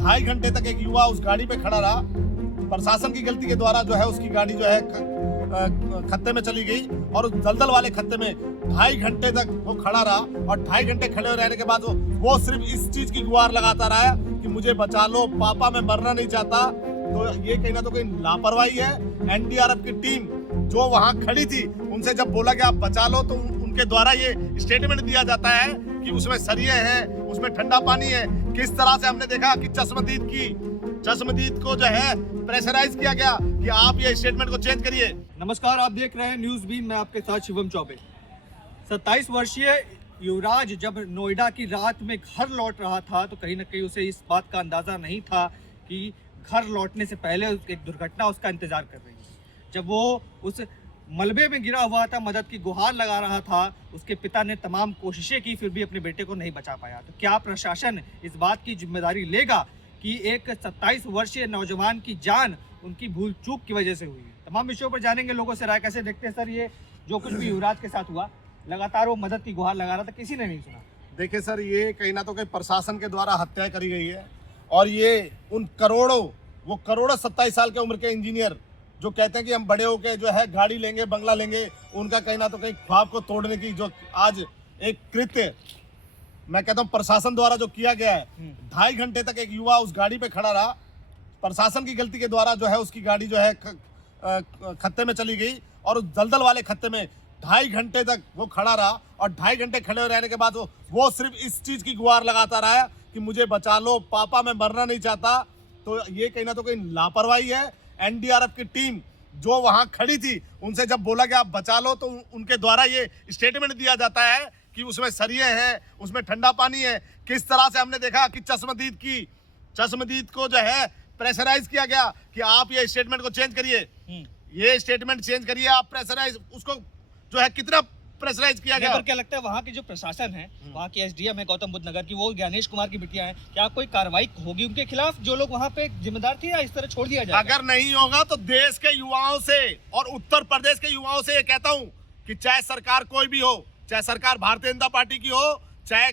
2.5 घंटे तक एक युवा उस गाड़ी पे खड़ा रहा। प्रशासन की गलती के द्वारा जो है उसकी गाड़ी जो है खत्ते में चली गई और उस दलदल वाले खत्ते में 2.5 घंटे तक वो खड़ा रहा। और 2.5 घंटे खड़े रहने के बाद वो सिर्फ इस चीज की गुहार लगाता रहा कि मुझे बचा लो पापा, मैं मरना नहीं चाहता। तो ये कहीं ना तो कहीं लापरवाही है। एनडीआरएफ की टीम जो वहां खड़ी थी उनसे जब बोला कि आप बचा लो तो उनके द्वारा ये स्टेटमेंट दिया जाता है कि उसमें सरिये हैं, उसमें ठंडा पानी है। किस तरह से हमने देखा कि चश्मदीद को जो है प्रेशराइज किया गया कि आप ये स्टेटमेंट को चेंज करिए। नमस्कार, आप देख रहे हैं न्यूज़ बीम। मैं आपके साथ शिवम चौबे। 27 वर्षीय युवराज जब नोएडा की रात में घर लौट रहा था तो कहीं ना कहीं उसे इस बात का अंदाज़ा नहीं था कि घर लौटने से पहले एक दुर्घटना उसका इंतजार कर रही है। जब वो उस मलबे में गिरा हुआ था, मदद की गुहार लगा रहा था, उसके पिता ने तमाम कोशिशें की, फिर भी अपने बेटे को नहीं बचा पाया। तो क्या प्रशासन इस बात की जिम्मेदारी लेगा कि एक 27 वर्षीय नौजवान की जान उनकी भूल चूक की वजह से हुई है? तमाम विषयों पर जानेंगे लोगों से राय। कैसे देखते हैं सर ये जो कुछ भी युवराज के साथ हुआ? लगातार वो मदद की गुहार लगा रहा था, किसी ने नहीं सुना। देखिए सर, ये कहीं ना तो कहीं प्रशासन के द्वारा हत्या करी गई है। और ये उन करोड़ों 27 साल के उम्र के इंजीनियर जो कहते हैं कि हम बड़े होके जो है गाड़ी लेंगे, बंगला लेंगे, उनका कहीं ना तो कहीं ख्वाब को तोड़ने की जो आज एक कृत्य मैं कहता हूँ प्रशासन द्वारा जो किया गया है। 2.5 घंटे तक एक युवा उस गाड़ी पे खड़ा रहा। प्रशासन की गलती के द्वारा जो है उसकी गाड़ी जो है खत्ते में चली गई और उस दलदल वाले खत्ते में 2.5 घंटे तक वो खड़ा रहा। और 2.5 घंटे खड़े रहने के बाद वो सिर्फ इस चीज की गुहार लगाता रहा कि मुझे बचा लो पापा, मैं मरना नहीं चाहता। तो ये कहीं ना तो कहीं लापरवाही है। एनडीआरएफ की टीम जो वहां खड़ी थी उनसे जब बोला कि आप बचा लो तो उनके द्वारा ये स्टेटमेंट दिया जाता है कि उसमें सरिये हैं, उसमें ठंडा पानी है। किस तरह से हमने देखा कि चश्मदीद को जो है प्रेशराइज किया गया कि आप ये स्टेटमेंट को चेंज करिए, ये स्टेटमेंट चेंज करिए। आप प्रेशराइज उसको जो है कितना प्रेशराइज किया गया। पर क्या लगता है वहाँ की जो प्रशासन है, वहाँ की एसडीएम है गौतम बुद्ध नगर की, वो ज्ञानेश कुमार की बिटिया है, क्या कोई कार्रवाई होगी उनके खिलाफ जो लोग वहाँ पे जिम्मेदार थे, या इस तरह छोड़ दिया जाएगा? अगर नहीं होगा तो देश के युवाओं से और उत्तर प्रदेश के युवाओं से ये कहता हूँ कि चाहे सरकार कोई भी हो, चाहे सरकार भारतीय जनता पार्टी की हो, चाहे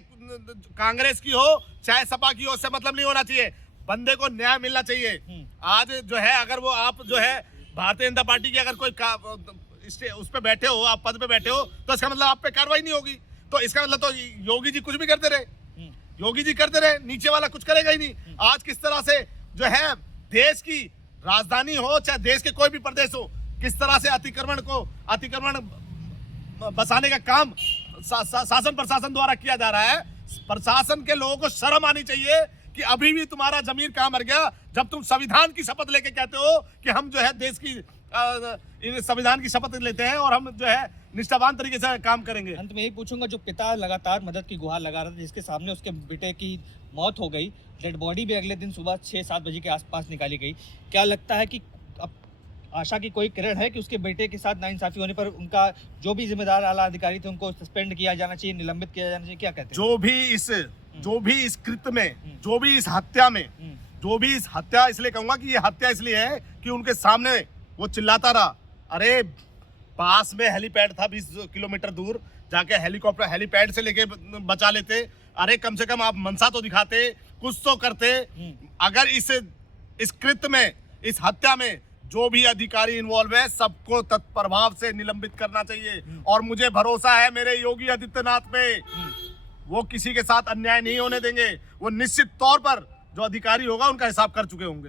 कांग्रेस की हो, चाहे सपा की हो, उससे मतलब नहीं होना चाहिए। बंदे को न्याय मिलना चाहिए। आज जो है अगर वो आप जो है भारतीय जनता पार्टी की अगर कोई उस पे बैठे हो, आप पद पे बैठे हो, तो इसका मतलब आप पे कार्रवाई नहीं होगी। तो इसका मतलब तो योगी जी कुछ भी करते रहे, नीचे वाला कुछ करेगा ही नहीं। आज किस तरह से जो है देश की राजधानी हो चाहे देश के कोई भी प्रदेश हो, किस तरह से अतिक्रमण बसाने का काम शासन प्रशासन द्वारा किया जा रहा है। प्रशासन के लोगों को शर्म आनी चाहिए कि अभी भी तुम्हारा जमीर कहाँ मर गया जब तुम संविधान की शपथ लेके कहते हो कि हम जो है देश की संविधान की शपथ लेते हैं और हम जो है निष्ठावान तरीके से काम करेंगे। अंत में यही पूछूंगा, जो पिता लगातार मदद की गुहार लगा रहा था, जिसके सामने उसके बेटे की मौत हो गई, डेड बॉडी भी अगले दिन सुबह 6-7 बजे के आसपास निकाली गई, क्या लगता है कि अब आशा की कोई किरण है कि उसके बेटे के साथ नाइंसाफी होने पर उनका जो भी जिम्मेदार आला अधिकारी थे उनको सस्पेंड किया जाना चाहिए, निलंबित किया जाना चाहिए? क्या कहते हैं? जो भी इस कृत्य में, जो भी इस हत्या में, जो भी इस हत्या, इसलिए कहूंगा कि ये हत्या इसलिए है कि उनके सामने वो चिल्लाता रहा। अरे पास में हेलीपैड था 20 किलोमीटर दूर, जाके हेलीपैड से लेके बचा लेते। अरे कम से कम आप मनसा तो दिखाते, कुछ तो करते। अगर इस कृत्य में, इस हत्या में जो भी अधिकारी इन्वॉल्व है, सबको तत्प्रभाव से निलंबित करना चाहिए। और मुझे भरोसा है मेरे योगी आदित्यनाथ पे, वो किसी के साथ अन्याय नहीं होने देंगे। वो निश्चित तौर पर जो अधिकारी होगा उनका हिसाब कर चुके होंगे।